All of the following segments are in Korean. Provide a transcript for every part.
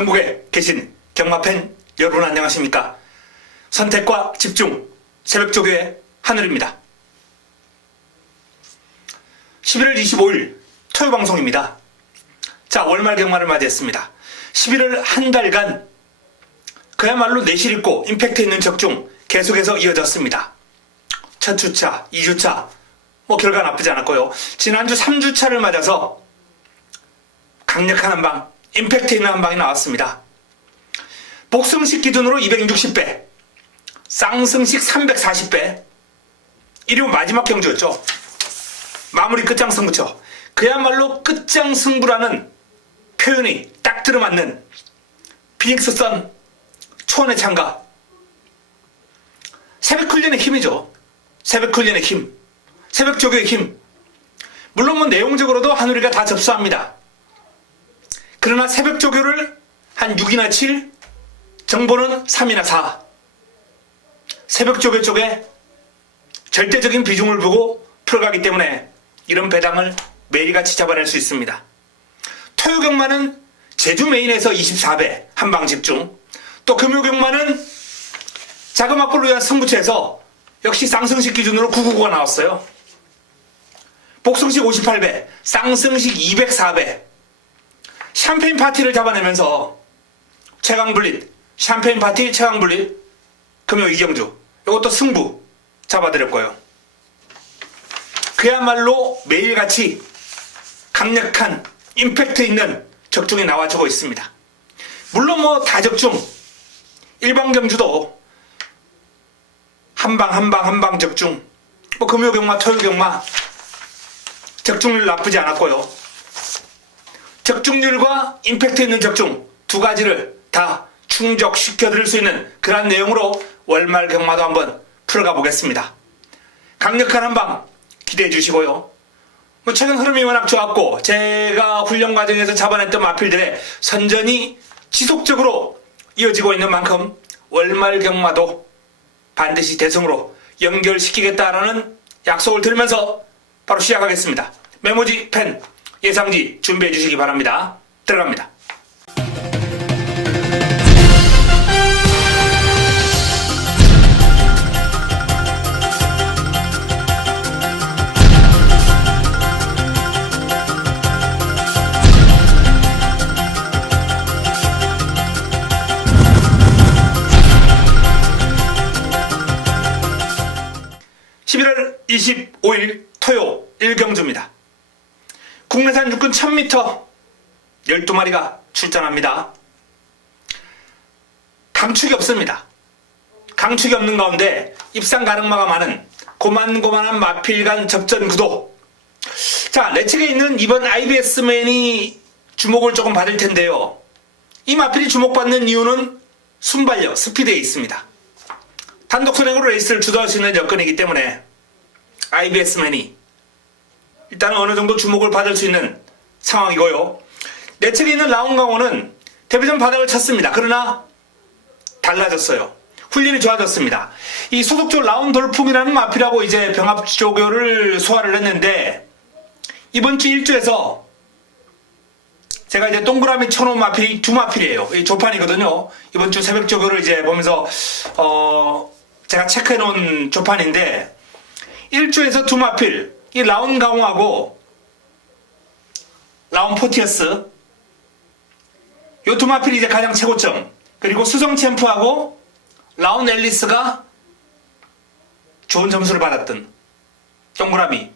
전국에 계신 경마팬 여러분 안녕하십니까? 선택과 집중 새벽조교의 하늘입니다. 11월 25일 토요 방송입니다. 자, 월말 경마를 맞이했습니다. 11월 한 달간 그야말로 내실 있고 임팩트 있는 적중 계속해서 이어졌습니다. 첫 주차, 2주차 결과 나쁘지 않았고요. 지난주 3주차를 맞아서 강력한 한방, 임팩트 있는 한방이 나왔습니다. 복승식 기준으로 260배, 쌍승식 340배, 일요 마지막 경주였죠. 마무리 끝장승부처. 그야말로 끝장승부라는 표현이 딱 들어맞는 피닉스 선 초원의 창가. 새벽 훈련의 힘이죠. 새벽 훈련의 힘, 새벽 조교의 힘. 물론 내용적으로도 하늘이가 다 접수합니다. 그러나 새벽 조교를 한 6이나 7, 정보는 3이나 4. 새벽 조교 쪽에 절대적인 비중을 보고 풀어가기 때문에 이런 배당을 매일같이 잡아낼 수 있습니다. 토요경마는 제주 메인에서 24배 한방 집중, 또 금요경마는 자그마골로 위한 승부처에서 역시 쌍승식 기준으로 999가 나왔어요. 복승식 58배, 쌍승식 204배. 샴페인 파티를 잡아내면서 최강블릿, 샴페인 파티 최강블릿 금요 이경주, 이것도 승부 잡아드렸고요. 그야말로 매일같이 강력한 임팩트 있는 적중이 나와주고 있습니다. 물론 다적중 일반 경주도 한방 적중, 금요경마 토요경마 적중률 나쁘지 않았고요. 적중률과 임팩트 있는 적중 두 가지를 다 충족시켜드릴 수 있는 그런 내용으로 월말 경마도 한번 풀어가 보겠습니다. 강력한 한방 기대해 주시고요. 최근 흐름이 워낙 좋았고 제가 훈련 과정에서 잡아냈던 마필들의 선전이 지속적으로 이어지고 있는 만큼 월말 경마도 반드시 대승으로 연결시키겠다라는 약속을 드리면서 바로 시작하겠습니다. 메모지, 펜, 예상지 준비해 주시기 바랍니다. 들어갑니다. (11월 25일) 토요 1경주입니다. 국내산 육군 1000m 12마리가 출전합니다. 강축이 없습니다. 강축이 없는 가운데 입상 가능마가 많은 고만고만한 마필간 접전 구도. 자, 내측에 있는 이번 IBS맨이 주목을 조금 받을 텐데요. 이 마필이 주목받는 이유는 순발력, 스피드에 있습니다. 단독 선행으로 레이스를 주도할 수 있는 여건이기 때문에 IBS맨이 일단 어느 정도 주목을 받을 수 있는 상황이고요. 내측에 있는 라운강호는 데뷔전 바닥을 쳤습니다. 그러나 달라졌어요. 훈련이 좋아졌습니다. 이 소속조 라운돌풍이라는 마필하고 이제 병합조교를 소화를 했는데 이번 주 1주에서 제가 이제 동그라미 쳐놓은 마필이 두 마필이에요. 이 조판이거든요. 이번 주 새벽 조교를 이제 보면서 제가 체크해 놓은 조판인데 1주에서 두 마필, 이 라운 강호하고 라운 포티어스, 요 두 마필이 이제 가장 최고점. 그리고 수성 챔프하고 라운 앨리스가 좋은 점수를 받았던 동그라미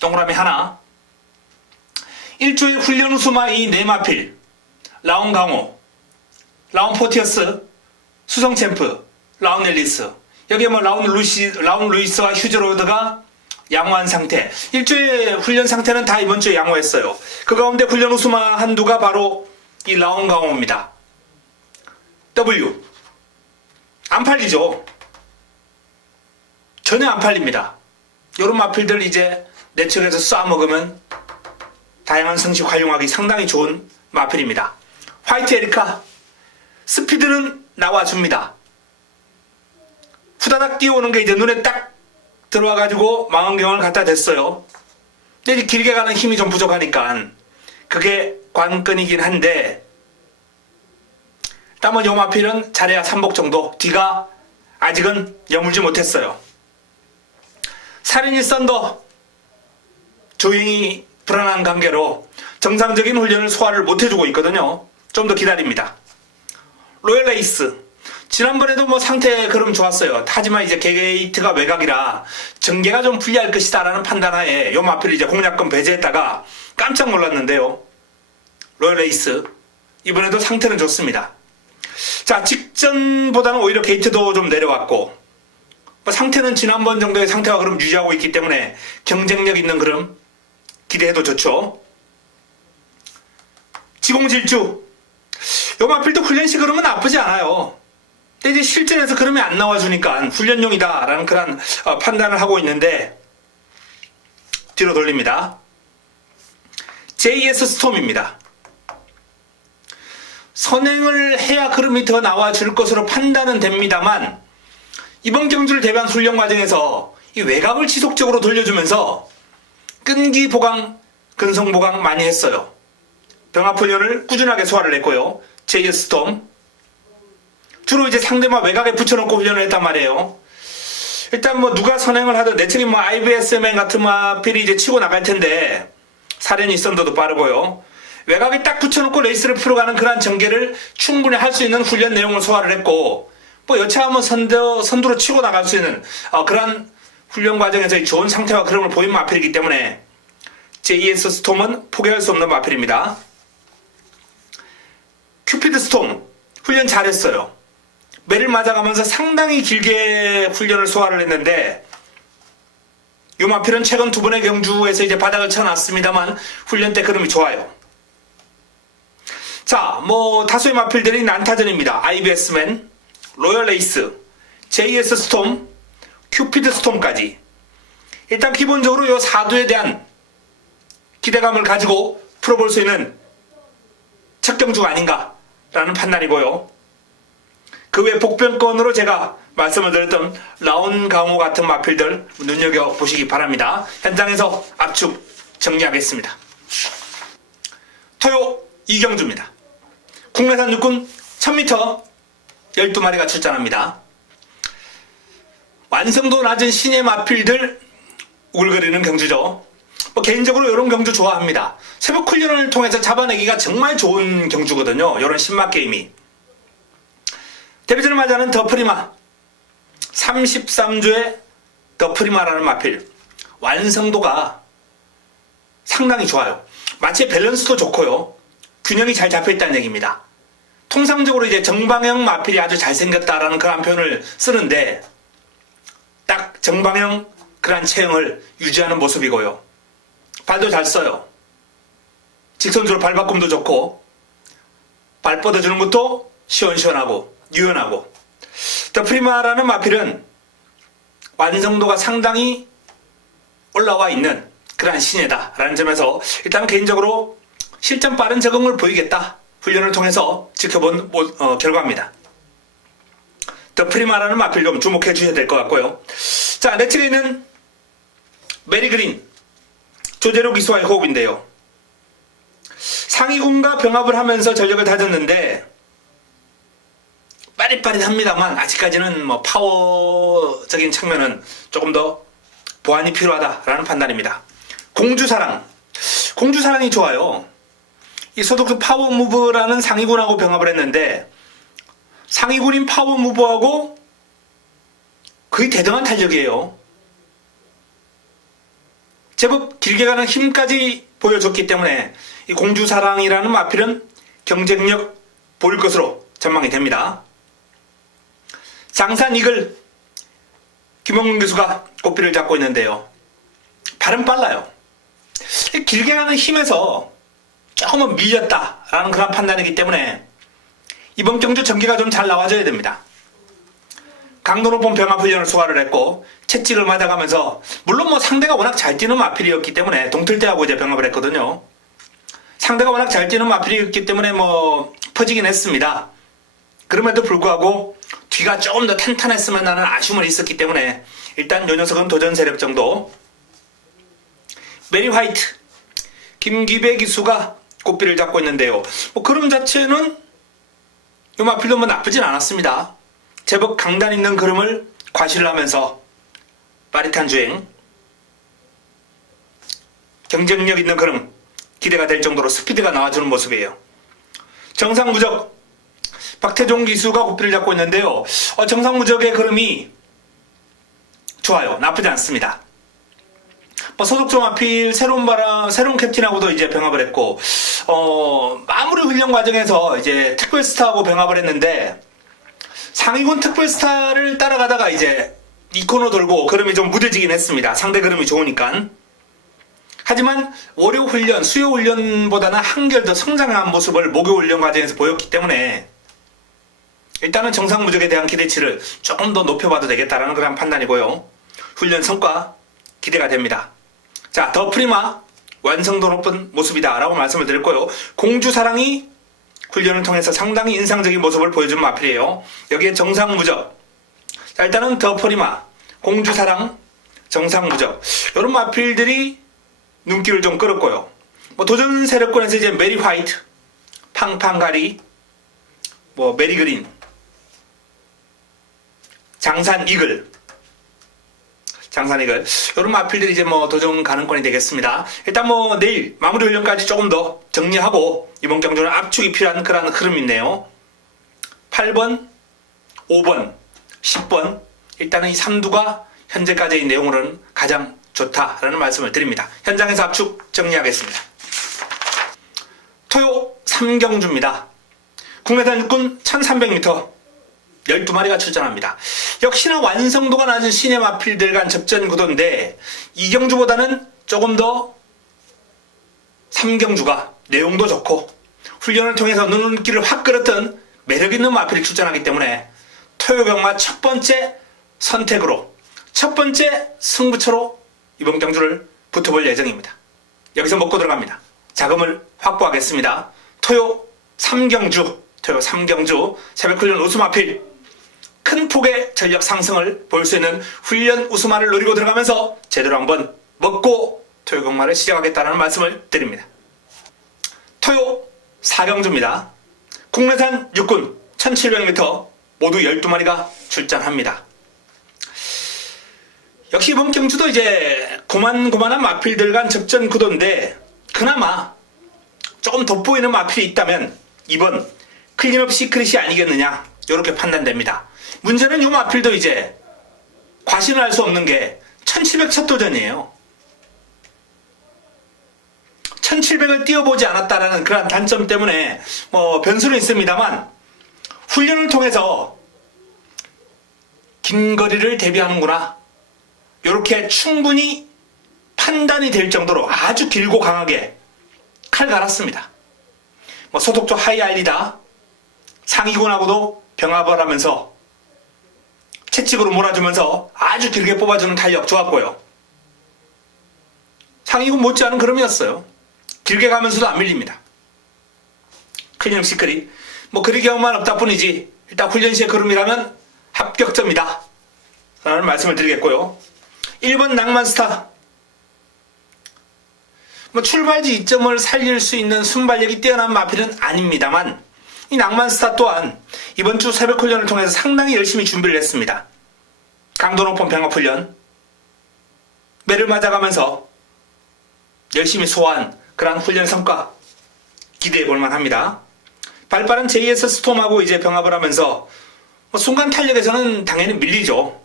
하나. 1주의 훈련 우수마 이 네 마필, 라운 강호, 라운 포티어스, 수성 챔프, 라운 앨리스. 여기에 라운 루이스와 휴즈로드가 양호한 상태. 1주의 훈련 상태는 다 이번 주에 양호했어요. 그 가운데 훈련 우수마 한두가 바로 이 라운 강호입니다. W. 안 팔리죠. 전혀 안 팔립니다. 요런 마필들 이제 내측에서 쏴먹으면 다양한 성식 활용하기 상당히 좋은 마필입니다. 화이트 에리카. 스피드는 나와줍니다. 후다닥 뛰어오는 게 이제 눈에 딱 들어와가지고 망원경을 갖다 댔어요. 근데 이제 길게 가는 힘이 좀 부족하니까 그게 관건이긴 한데 나머지 요마필은 잘해야 3복 정도, 뒤가 아직은 여물지 못했어요. 살인이 썬더 조용히 불안한 관계로 정상적인 훈련을 소화를 못해주고 있거든요. 좀 더 기다립니다. 로열 레이스 지난번에도 뭐 상태 그럼 좋았어요. 하지만 이제 게이트가 외곽이라 전개가 좀 불리할 것이다 라는 판단하에 요마필이 이제 공략권 배제했다가 깜짝 놀랐는데요. 로열 레이스 이번에도 상태는 좋습니다. 자, 직전보다는 오히려 게이트도 좀 내려왔고 뭐 상태는 지난번 정도의 상태와 그럼 유지하고 있기 때문에 경쟁력 있는 그럼 기대해도 좋죠. 지공질주 요마필도 훈련식 그러면 나쁘지 않아요. 근데 이제 실전에서 그러면 안 나와주니까 훈련용이다 라는 그런 판단을 하고 있는데 뒤로 돌립니다. JS 스톰입니다. 선행을 해야 그름이 더 나와줄 것으로 판단은 됩니다만 이번 경주를 대비한 훈련 과정에서 이 외곽을 지속적으로 돌려주면서 끈기 보강, 근성 보강 많이 했어요. 병합 훈련을 꾸준하게 소화를 했고요. JS 스톰 주로 이제 상대방 외곽에 붙여놓고 훈련을 했단 말이에요. 일단 뭐 누가 선행을 하든 내측이 뭐 IBSMN 같은 마필이 이제 치고 나갈 텐데 사련이 썬더도 빠르고요. 외곽에 딱 붙여놓고 레이스를 풀어가는 그러한 전개를 충분히 할 수 있는 훈련 내용을 소화를 했고 뭐 여차하면 선두로 치고 나갈 수 있는 그러한 훈련 과정에서 좋은 상태와 그림을 보인 마필이기 때문에 JS 스톰은 포기할 수 없는 마필입니다. 큐피드 스톰 훈련 잘했어요. 매를 맞아가면서 상당히 길게 훈련을 소화를 했는데 요 마필은 최근 두 번의 경주에서 이제 바닥을 쳐놨습니다만 훈련 때 그림이 좋아요. 자, 뭐 다수의 마필들이 난타전입니다. IBS맨, 로열 레이스, JS 스톰, 큐피드 스톰까지. 일단 기본적으로 요 4두에 대한 기대감을 가지고 풀어볼 수 있는 첫 경주가 아닌가라는 판단이고요. 그 외 복변권으로 제가 말씀을 드렸던 라온 강호 같은 마필들 눈여겨보시기 바랍니다. 현장에서 압축 정리하겠습니다. 토요 이경주입니다. 국내산 육군 1000m 12마리가 출전합니다. 완성도 낮은 신예 마필들 우글거리는 경주죠. 뭐 개인적으로 이런 경주 좋아합니다. 새벽 훈련을 통해서 잡아내기가 정말 좋은 경주거든요. 이런 신맛 게임이. 데뷔전을 맞이하는 더프리마 33주의 더프리마라는 마필 완성도가 상당히 좋아요. 마치 밸런스도 좋고요. 균형이 잘 잡혀있다는 얘기입니다. 통상적으로 이제 정방형 마필이 아주 잘생겼다라는 그런 표현을 쓰는데 딱 정방형 그런 체형을 유지하는 모습이고요. 발도 잘 써요. 직선주로 발바꿈도 좋고 발 뻗어주는 것도 시원시원하고 유연하고 더프리마라는 마필은 완성도가 상당히 올라와 있는 그러한 신예다라는 점에서 일단 개인적으로 실전 빠른 적응을 보이겠다. 훈련을 통해서 지켜본 결과입니다. 더프리마라는 마필 좀 주목해 주셔야 될 것 같고요. 자, 내측에 있는 메리그린 조재록 이수와의 호흡인데요. 상위군과 병합을 하면서 전력을 다졌는데 빠릿빠릿합니다만 아직까지는 뭐 파워적인 측면은 조금 더 보완이 필요하다라는 판단입니다. 공주사랑이 좋아요. 이 소독수 파워무브라는 상위군하고 병합을 했는데 상위군인 파워무브하고 거의 대등한 탄력이에요. 제법 길게 가는 힘까지 보여줬기 때문에 이 공주사랑이라는 마필은 경쟁력 보일 것으로 전망이 됩니다. 장산 이글 김홍근 교수가 꽃비를 잡고 있는데요. 발은 빨라요. 길게 가는 힘에서 조금은 밀렸다라는 그런 판단이기 때문에 이번 경주 전개가 좀 잘 나와줘야 됩니다. 강도 높은 병합 훈련을 소화를 했고 채찍을 맞아가면서 물론 뭐 상대가 워낙 잘 뛰는 마필이었기 때문에 동틀대하고 이제 병합을 했거든요. 상대가 워낙 잘 뛰는 마필이었기 때문에 뭐 퍼지긴 했습니다. 그럼에도 불구하고 뒤가 조금 더 탄탄했으면 하는 아쉬움은 있었기 때문에 일단 요 녀석은 도전 세력 정도. 메리 화이트 김기배 기수가 꽃비를 잡고 있는데요. 뭐 그림 자체는 이 마필도 뭐 나쁘진 않았습니다. 제법 강단 있는 걸음을 과시를 하면서 빠릿한 주행, 경쟁력 있는 걸음 기대가 될 정도로 스피드가 나와주는 모습이에요. 정상 무적 박태종 기수가 고삐를 잡고 있는데요. 정상 무적의 걸음이 좋아요. 나쁘지 않습니다. 소속조 마필 새로운 캡틴하고도 이제 병합을 했고, 마무리 훈련 과정에서 이제 특별스타하고 병합을 했는데, 상위군 특별스타를 따라가다가 이제 이 코너 돌고 걸음이 좀 무뎌지긴 했습니다. 상대 걸음이 좋으니까. 하지만 월요 훈련, 수요 훈련보다는 한결 더 성장한 모습을 목요 훈련 과정에서 보였기 때문에 일단은 정상 무적에 대한 기대치를 조금 더 높여봐도 되겠다라는 그런 판단이고요. 훈련 성과 기대가 됩니다. 자, 더 프리마 완성도 높은 모습이다 라고 말씀을 드렸고요. 공주사랑이 훈련을 통해서 상당히 인상적인 모습을 보여준 마필이에요. 여기에 정상 무적. 자, 일단은 더 프리마, 공주사랑, 정상 무적 이런 마필들이 눈길을 좀 끌었고요. 도전 세력권에서 이제 메리 화이트, 팡팡가리, 메리 그린, 장산 이글 이런 마필들이 이제 도전 가능권이 되겠습니다. 일단 내일 마무리 훈련까지 조금 더 정리하고 이번 경주는 압축이 필요한 그런 흐름이 있네요. 8번, 5번, 10번 일단은 이 3두가 현재까지의 내용으로는 가장 좋다라는 말씀을 드립니다. 현장에서 압축 정리하겠습니다. 토요 3경주입니다. 국내산 육군 1300m 12마리가 출전합니다. 역시나 완성도가 낮은 신의 마필들 간 접전 구도인데 이 경주보다는 조금 더 3경주가 내용도 좋고 훈련을 통해서 눈길을 확 끌었던 매력있는 마필이 출전하기 때문에 토요병마 첫 번째 선택으로 첫 번째 승부처로 이번 경주를 붙어볼 예정입니다. 여기서 먹고 들어갑니다. 자금을 확보하겠습니다. 토요 3경주 새벽훈련 우수마필 큰 폭의 전력 상승을 볼 수 있는 훈련 우수마를 노리고 들어가면서 제대로 한번 먹고 토요경마를 시작하겠다는 말씀을 드립니다. 토요 4경주입니다. 국내산 육군 1700m 모두 12마리가 출전합니다. 역시 이번 경주도 이제 고만고만한 마필들 간 접전 구도인데 그나마 조금 돋보이는 마필이 있다면 이번 클린업 시크릿이 아니겠느냐 이렇게 판단됩니다. 문제는 이 마필도 이제 과신을 할 수 없는 게 1700 첫 도전이에요. 1700을 뛰어보지 않았다라는 그런 단점 때문에 변수는 있습니다만 훈련을 통해서 긴 거리를 대비하는구나 이렇게 충분히 판단이 될 정도로 아주 길고 강하게 칼 갈았습니다. 소속조 하이알리다 상위군하고도 병합을 하면서 채찍으로 몰아주면서 아주 길게 뽑아주는 탄력 좋았고요. 상위군 못지않은 걸음이었어요. 길게 가면서도 안 밀립니다. 클린업 시크릿 그리 경험만 없다 뿐이지 일단 훈련 시의 걸음이라면 합격점이다 라는 말씀을 드리겠고요. 1번 낭만스타 출발지 이점을 살릴 수 있는 순발력이 뛰어난 마필은 아닙니다만 이 낭만스타 또한 이번 주 새벽 훈련을 통해서 상당히 열심히 준비를 했습니다. 강도 높은 병합훈련 매를 맞아가면서 열심히 소화한 그런 훈련 성과 기대해 볼만 합니다. 발빠른 JS 스톰하고 이제 병합을 하면서 순간 탄력에서는 당연히 밀리죠.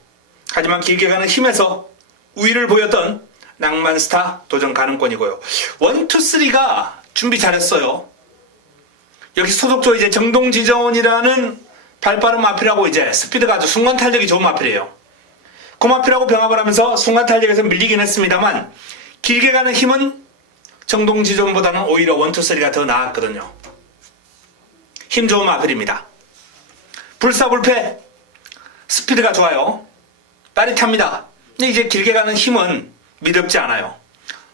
하지만 길게 가는 힘에서 우위를 보였던 낭만스타 도전 가능권이고요. 1, 2, 3가 준비 잘했어요. 여기 소속조 이제 정동지전이라는 발빠른 마필하고 이제 스피드가 아주 순간 탄력이 좋은 마필이에요. 그 마필하고 병합을 하면서 순간 탄력에서 밀리긴 했습니다만 길게 가는 힘은 정동지전보다는 오히려 1, 2, 3가 더 나았거든요. 힘 좋은 마필입니다. 불사불패 스피드가 좋아요. 빠릿합니다. 근데 이제 길게 가는 힘은 미덥지 않아요.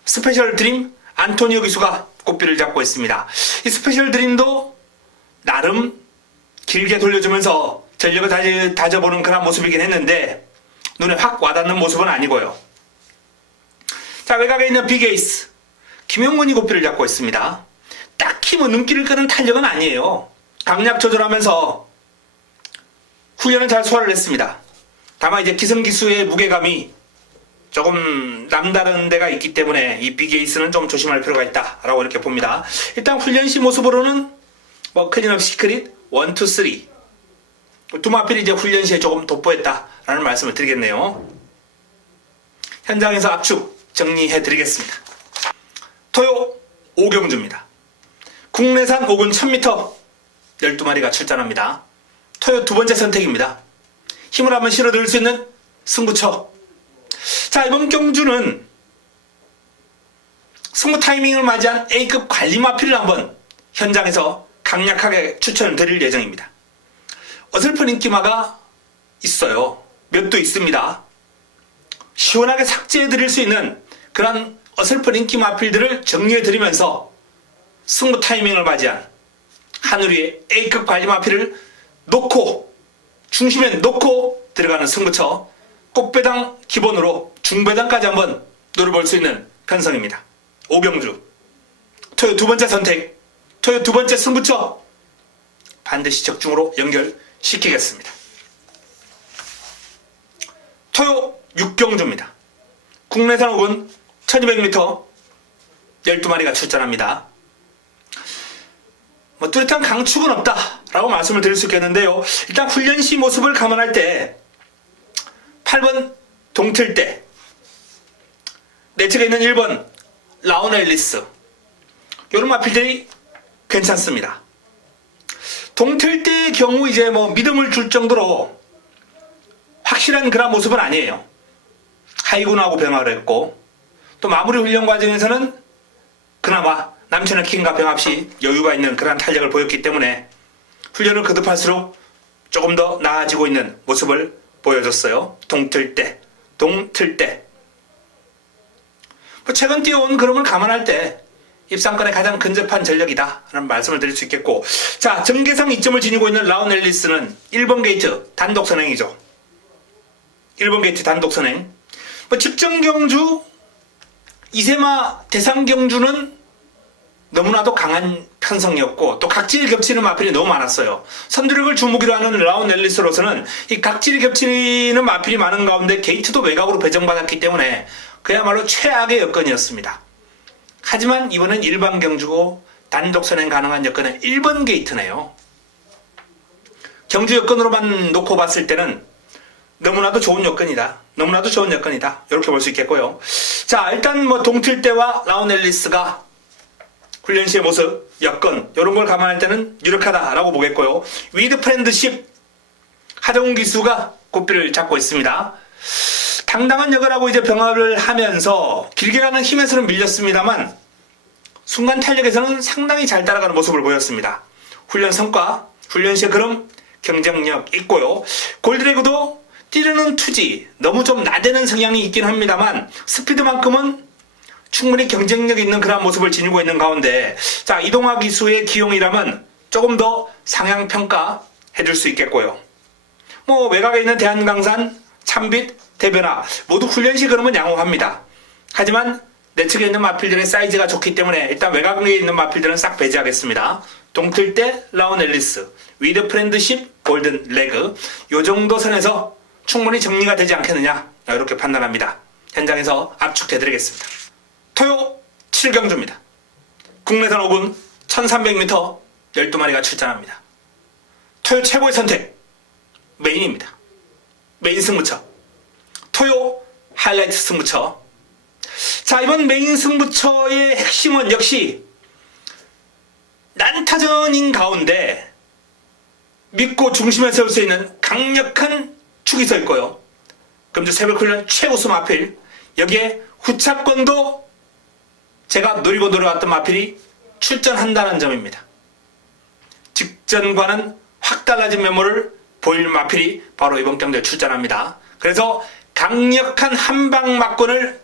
스페셜 드림 안토니오 기수가 꽃비를 잡고 있습니다. 이 스페셜 드림도 나름 길게 돌려주면서 전력을 다져보는 그런 모습이긴 했는데 눈에 확 와닿는 모습은 아니고요. 자, 외곽에 있는 빅에이스 김용문이 꽃비를 잡고 있습니다. 딱히 눈길을 끄는 탄력은 아니에요. 강약 조절하면서 훈련은 잘 소화를 했습니다. 다만 이제 기성기수의 무게감이 조금 남다른 데가 있기 때문에 이 빅에이스는 좀 조심할 필요가 있다라고 이렇게 봅니다. 일단 훈련 시 모습으로는 뭐 클린업 시크릿 1, 2, 3 두 마필이 이제 훈련 시에 조금 돋보였다라는 말씀을 드리겠네요. 현장에서 압축 정리해 드리겠습니다. 토요 오경주입니다. 국내산 오군 1000m 12마리가 출전합니다. 토요 두 번째 선택입니다. 힘을 한번 실어 넣을 수 있는 승부처. 자, 이번 경주는 승부 타이밍을 맞이한 A급 관리 마필을 한번 현장에서 강력하게 추천을 드릴 예정입니다. 어설픈 인기마가 있어요. 몇 도 있습니다. 시원하게 삭제해 드릴 수 있는 그런 어설픈 인기 마필들을 정리해 드리면서 승부 타이밍을 맞이한 하늘위의 A급 관리 마필을 놓고 중심에 놓고 들어가는 승부처 꽃배당 기본으로 중배당까지 한번 노려볼 수 있는 편성입니다. 오경주 토요 두 번째 선택, 토요 두 번째 승부처 반드시 적중으로 연결시키겠습니다. 토요 육경주입니다. 국내산 오군 1200m 12마리가 출전합니다. 뭐 뚜렷한 강축은 없다라고 말씀을 드릴 수 있겠는데요. 일단 훈련 시 모습을 감안할 때 8번 동틀대, 내측에 있는 1번 라운앨리스 이런 마필들이 괜찮습니다. 동틀대의 경우 이제 뭐 믿음을 줄 정도로 확실한 그런 모습은 아니에요. 하이군하고 병합을 했고 또 마무리 훈련 과정에서는 그나마 남천의 킹과 병합 시 여유가 있는 그런 탄력을 보였기 때문에 훈련을 거듭할수록 조금 더 나아지고 있는 모습을 보여줬어요. 동틀대. 뭐 최근 뛰어온 그림을 감안할 때 입상권에 가장 근접한 전력이다 라는 말씀을 드릴 수 있겠고, 자, 정계상 2점을 지니고 있는 라운앨리스는 1번 게이트 단독 선행이죠. 1번 게이트 단독 선행. 뭐 직전 경주 이세마 대상 경주는 너무나도 강한 편성이었고 또 각질이 겹치는 마필이 너무 많았어요. 선두력을 주무기로 하는 라운앨리스로서는 이 각질이 겹치는 마필이 많은 가운데 게이트도 외곽으로 배정받았기 때문에 그야말로 최악의 여건이었습니다. 하지만 이번엔 일반 경주고 단독 선행 가능한 여건은 1번 게이트네요. 경주 여건으로만 놓고 봤을 때는 너무나도 좋은 여건이다. 이렇게 볼 수 있겠고요. 자, 일단 뭐 동틀대와 라운앨리스가 훈련 시의 모습, 여건 이런 걸 감안할 때는 유력하다라고 보겠고요. 위드 프렌드십 하정훈 기수가 고삐를 잡고 있습니다. 당당한 역을하고 이제 병합을 하면서 길게 가는 힘에서는 밀렸습니다만 순간 탄력에서는 상당히 잘 따라가는 모습을 보였습니다. 훈련 성과, 훈련 시의 그럼 경쟁력 있고요. 골드레그도 뛰려는 투지, 너무 좀 나대는 성향이 있긴 합니다만 스피드만큼은 충분히 경쟁력 있는 그런 모습을 지니고 있는 가운데, 자, 이동화 기수의 기용이라면 조금 더 상향 평가해줄 수 있겠고요. 뭐 외곽에 있는 대한강산, 참빛, 대변화 모두 훈련 시 그러면 양호합니다. 하지만 내측에 있는 마필들의 사이즈가 좋기 때문에 일단 외곽에 있는 마필들은 싹 배제하겠습니다. 동틀대, 라운앨리스, 위드 프렌드십, 골든 레그 요 정도 선에서 충분히 정리가 되지 않겠느냐 이렇게 판단합니다. 현장에서 압축해드리겠습니다. 토요 7경주입니다. 국내산 오군 1300m 12마리가 출전합니다. 토요 최고의 선택 메인입니다. 메인 승부처 토요 하이라이트 승부처. 자, 이번 메인 승부처의 핵심은 역시 난타전인 가운데 믿고 중심에 세울 수 있는 강력한 축이 서 있고요. 금주 새벽 훈련 최우수 마필, 여기에 후차권도 제가 노리고 노려왔던 마필이 출전한다는 점입니다. 직전과는 확 달라진 면모를 보일 마필이 바로 이번 경기에 출전합니다. 그래서 강력한 한방 막권을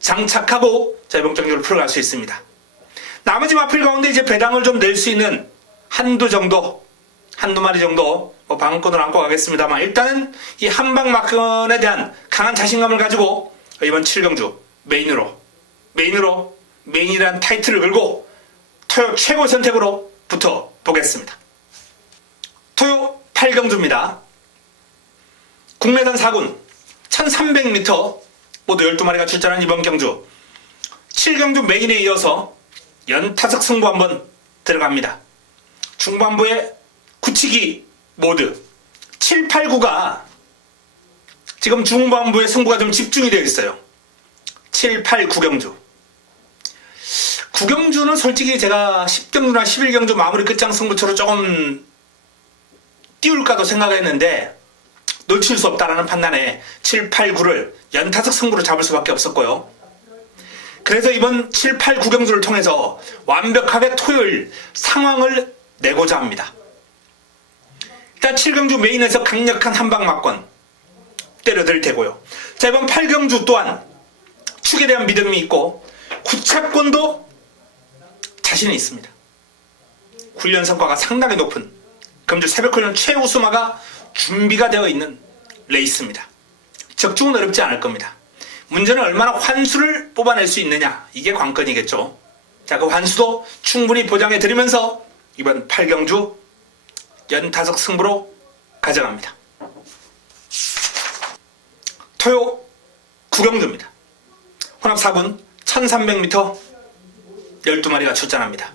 장착하고 자, 이번 경기를 풀어갈 수 있습니다. 나머지 마필 가운데 이제 배당을 좀 낼 수 있는 한두 마리 정도 방어권을 안고 가겠습니다만, 일단은 이 한방 막권에 대한 강한 자신감을 가지고 이번 7경주 메인이란 타이틀을 걸고 토요 최고 선택으로 붙어 보겠습니다. 토요 8경주입니다. 국내산 4군 1300m 모두 12마리가 출전한 이번 경주 7경주 메인에 이어서 연타석 승부 한번 들어갑니다. 중반부의 굳히기 모드 7, 8, 9가 지금 중반부의 승부가 좀 집중이 되어 있어요. 7, 8, 9경주 9경주는 솔직히 제가 10경주나 11경주 마무리 끝장 승부처로 조금 띄울까도 생각했는데 놓칠 수 없다라는 판단에 7, 8, 9를 연타석 승부로 잡을 수밖에 없었고요. 그래서 이번 7, 8, 9경주를 통해서 완벽하게 토요일 상황을 내고자 합니다. 일단 7경주 메인에서 강력한 한방 막권 때려들 테고요. 자, 이번 8경주 또한 축에 대한 믿음이 있고 구차권도 자신이 있습니다. 훈련 성과가 상당히 높은 금주 새벽훈련 최우수마가 준비가 되어 있는 레이스입니다. 적중은 어렵지 않을 겁니다. 문제는 얼마나 환수를 뽑아낼 수 있느냐, 이게 관건이겠죠. 자, 그 환수도 충분히 보장해 드리면서 이번 8경주 연타석 승부로 가져갑니다. 토요 9경주입니다. 혼합 4군 1300m 12마리가 출전합니다.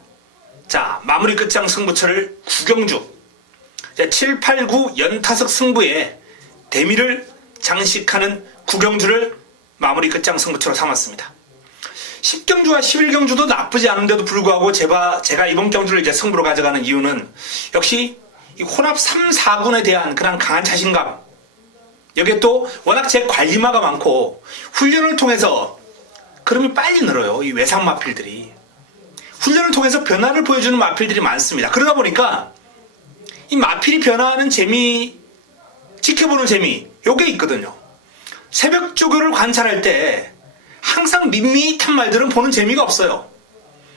자, 마무리 끝장 승부처를 9경주 7, 8, 9 연타석 승부에 대미를 장식하는 9경주를 마무리 끝장 승부처로 삼았습니다. 10경주와 11경주도 나쁘지 않은데도 불구하고 제가 이번 경주를 이제 승부로 가져가는 이유는 역시 이 혼합 3, 4군에 대한 그런 강한 자신감, 여기에 또 워낙 제 관리마가 많고 훈련을 통해서 그럼이 빨리 늘어요. 이 외상 마필들이 훈련을 통해서 변화를 보여주는 마필들이 많습니다. 그러다 보니까 이 마필이 변화하는 재미, 지켜보는 재미, 요게 있거든요. 새벽 조교를 관찰할 때 항상 밋밋한 말들은 보는 재미가 없어요.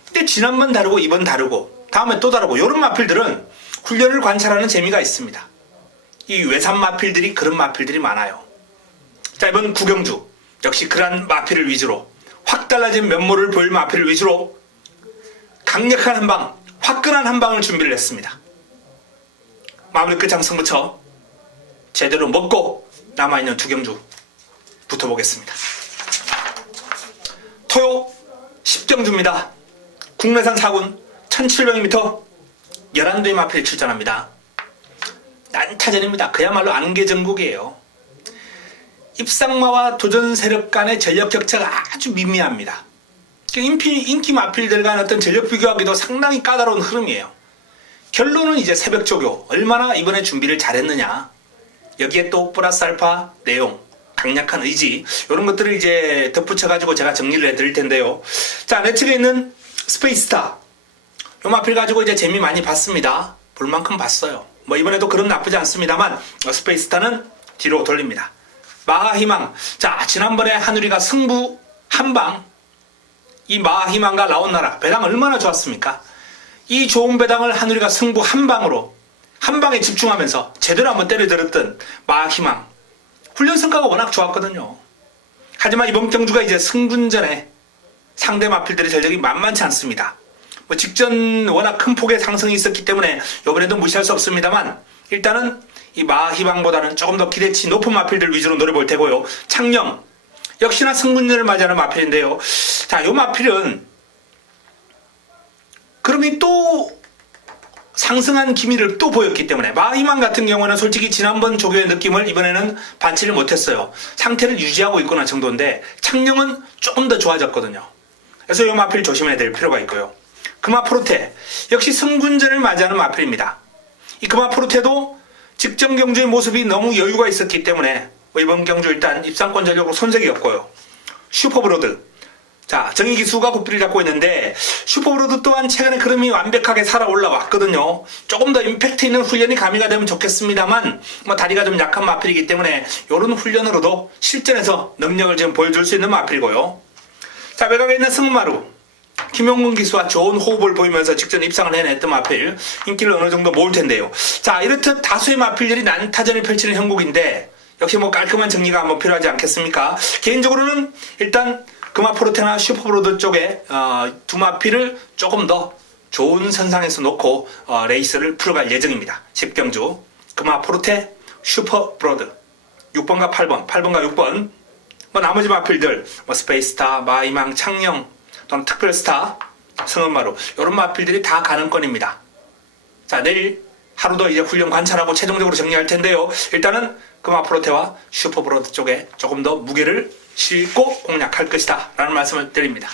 근데 지난번 다르고 이번 다르고 다음에 또 다르고 이런 마필들은 훈련을 관찰하는 재미가 있습니다. 이 외산 마필들이 그런 마필들이 많아요. 자, 이번 9경주 역시 그러한 마필을 위주로 확 달라진 면모를 보일 마필을 위주로 강력한 한방, 화끈한 한방을 준비를 했습니다. 마무리 끝장 승부처 제대로 먹고 남아있는 2경주 붙어보겠습니다. 토요 10경주입니다. 국내산 4군 1700m 11대의 마필이 출전합니다. 난타전입니다. 그야말로 안개전국이에요. 입상마와 도전 세력 간의 전력 격차가 아주 미미합니다. 인기 마필들 간 어떤 전력 비교하기도 상당히 까다로운 흐름이에요. 결론은 이제 새벽 조교 얼마나 이번에 준비를 잘했느냐, 여기에 또 플러스 알파 내용, 강력한 의지, 이런 것들을 이제 덧붙여가지고 제가 정리를 해드릴 텐데요. 자, 내 측에 있는 스페이스타 요 마필 가지고 이제 재미 많이 봤습니다. 볼 만큼 봤어요. 뭐 이번에도 그런 나쁘지 않습니다만 스페이스타는 뒤로 돌립니다. 마하희망, 자, 지난번에 하누리가 승부 한방, 이 마하희망과 라온나라 배당 얼마나 좋았습니까? 이 좋은 배당을 하누리가 승부 한방으로 한방에 집중하면서 제대로 한번 때려들었던 마하희망, 훈련 성과가 워낙 좋았거든요. 하지만 이번 경주가 이제 승분전에 상대 마필들의 전력이 만만치 않습니다. 뭐 직전 워낙 큰 폭의 상승이 있었기 때문에 이번에도 무시할 수 없습니다만 일단은 이 마하희망보다는 조금 더 기대치 높은 마필들 위주로 노려볼 테고요. 창녕 역시나 승분전을 맞이하는 마필인데요. 자, 이 마필은 그럼이 또 상승한 기미를 또 보였기 때문에 마하희망 같은 경우는 솔직히 지난번 조교의 느낌을 이번에는 반치를 못했어요. 상태를 유지하고 있거나 정도인데 창녕은 조금 더 좋아졌거든요. 그래서 이 마필 조심해야 될 필요가 있고요. 금화프로테 역시 승분전을 맞이하는 마필입니다. 이 금화프로테도 직전 경주의 모습이 너무 여유가 있었기 때문에 이번 경주 일단 입상권 전력으로 손색이 없고요. 슈퍼브로드, 자, 정의기수가 고삐를 잡고 있는데 슈퍼브로드 또한 최근에 흐름이 완벽하게 살아 올라왔거든요. 조금 더 임팩트 있는 훈련이 가미가 되면 좋겠습니다만 뭐 다리가 좀 약한 마필이기 때문에 이런 훈련으로도 실전에서 능력을 좀 보여줄 수 있는 마필이고요. 자, 외곽에 있는 승마루 김용근 기수와 좋은 호흡을 보이면서 직전 입상을 해냈던 마필, 인기를 어느 정도 모을 텐데요. 자, 이렇듯 다수의 마필들이 난타전을 펼치는 형국인데 역시 뭐 깔끔한 정리가 한번 필요하지 않겠습니까? 개인적으로는 일단 금화프로테나 슈퍼브로드 쪽에 두 마필을 조금 더 좋은 선상에서 놓고 레이스를 풀어갈 예정입니다. 10경주 금화프로테, 슈퍼브로드 6번과 8번, 8번과 6번, 뭐 나머지 마필들, 뭐 스페이스타, 마이망, 창녕, 또는 특별스타, 성엄마루 이런 마필들이 다 가능권입니다. 자, 내일 하루 더 이제 훈련 관찰하고 최종적으로 정리할 텐데요. 일단은 금화프로테와 슈퍼브로드 쪽에 조금 더 무게를 싣고 공략할 것이다 라는 말씀을 드립니다.